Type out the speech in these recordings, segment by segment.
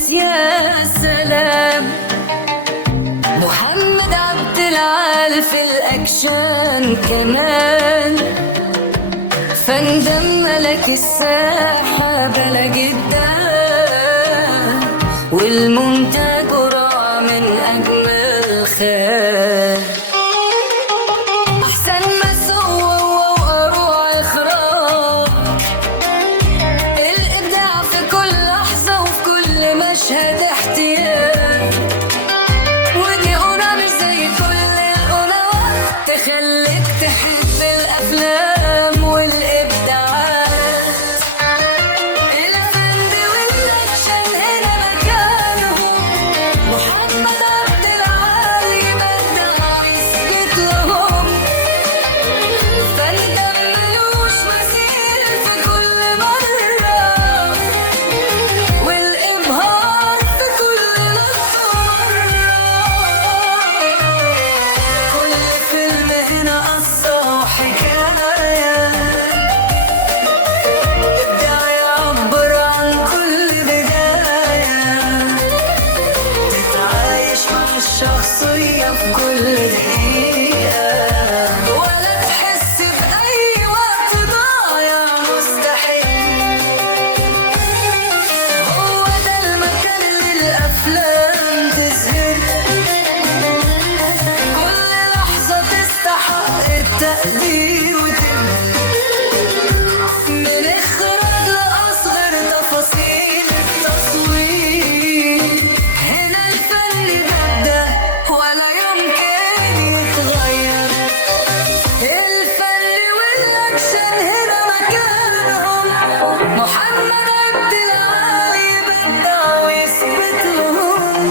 بس يا سلام. محمد عبد العال في الأكشن كمان، فندم ملك الساحة بلا جدان، والمنتج ورا من أجمل خيال. أحسن ما سوى وأروع إخراج، الإبداع في كل لحظة وفي كل مشهد احتياج، ودي غنى مش زي كل الغنوات تخليك تحب الأفلام والإبداعات. الفن والأكشن هنا مكانهم، محمد عبد العال يبدع ويسكت لهم. فندم ملوش مثيل في كل مرة، والإبهار في كل لحظة مرة. كل فيلم هنا قصة وحكاية، إبداع يعبر عن كل بداية، تتعايش مع الشخصية في كل دقيقة، ولا تحس بأي وقت ضايع مستحيل. هو ده المكان اللي الأفلام تزهر، كل لحظة تستحق التقدير وتبهر، من إخراج لأصغر تفاصيل التصوير. هنا الفن بيبدأ ولا يمكن يتغير، الفن والأكشن هنا مكانهم، محمد عبد العال يبدع ويثبت لهم.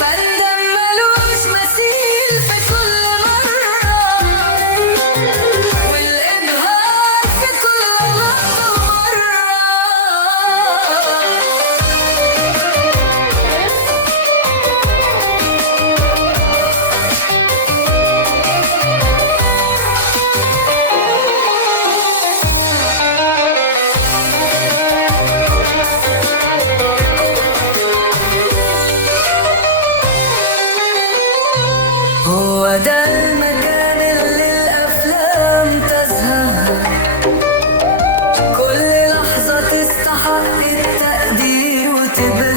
فندم ملوش مثيل في كل مرة، والإبهار في كل لحظة مرة. هو ده المكان اللي الأفلام تزهر، كل لحظة تستحق التقدير وتبهر.